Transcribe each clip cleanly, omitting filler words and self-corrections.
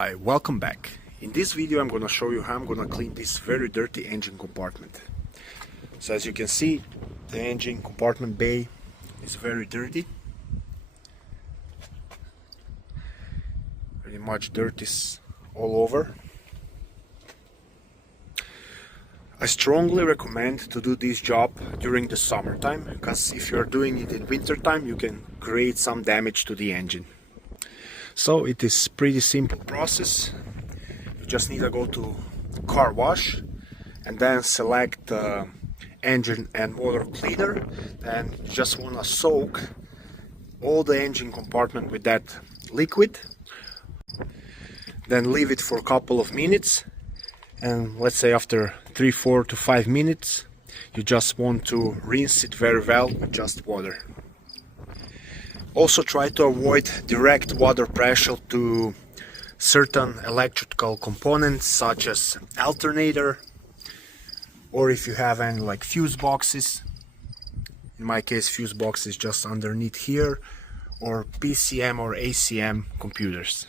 Hi, welcome back. In this video I'm going to show you how I'm going to clean this very dirty engine compartment. So as you can see, the engine compartment bay is very dirty. Pretty much dirt is all over. I strongly recommend to do this job during the summertime, because if you're doing it in wintertime you can create some damage to the engine. So it is pretty simple process. You just need to go to car wash and then select engine and motor cleaner, and you just want to soak all the engine compartment with that liquid, then leave it for a couple of minutes, and let's say after 3, 4 to 5 minutes you just want to rinse it very well with just water. Also try to avoid direct water pressure to certain electrical components such as alternator, or if you have any like fuse boxes. In my case fuse box is just underneath here, or PCM or ACM computers.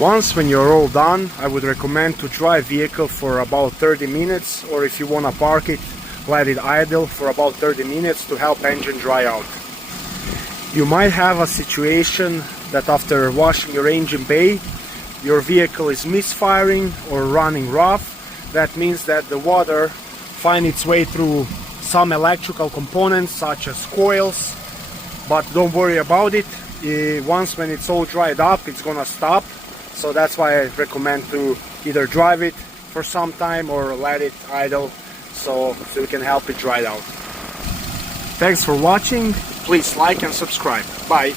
Once when you're all done, I would recommend to dry vehicle for about 30 minutes, or if you want to park it, let it idle for about 30 minutes to help engine dry out. You might have a situation that after washing your engine bay, your vehicle is misfiring or running rough. That means that the water finds its way through some electrical components such as coils, but don't worry about it. Once when it's all dried up, it's gonna stop. So that's why I recommend to either drive it for some time or let it idle so we can help it dry out. Thanks for watching. Please like and subscribe. Bye.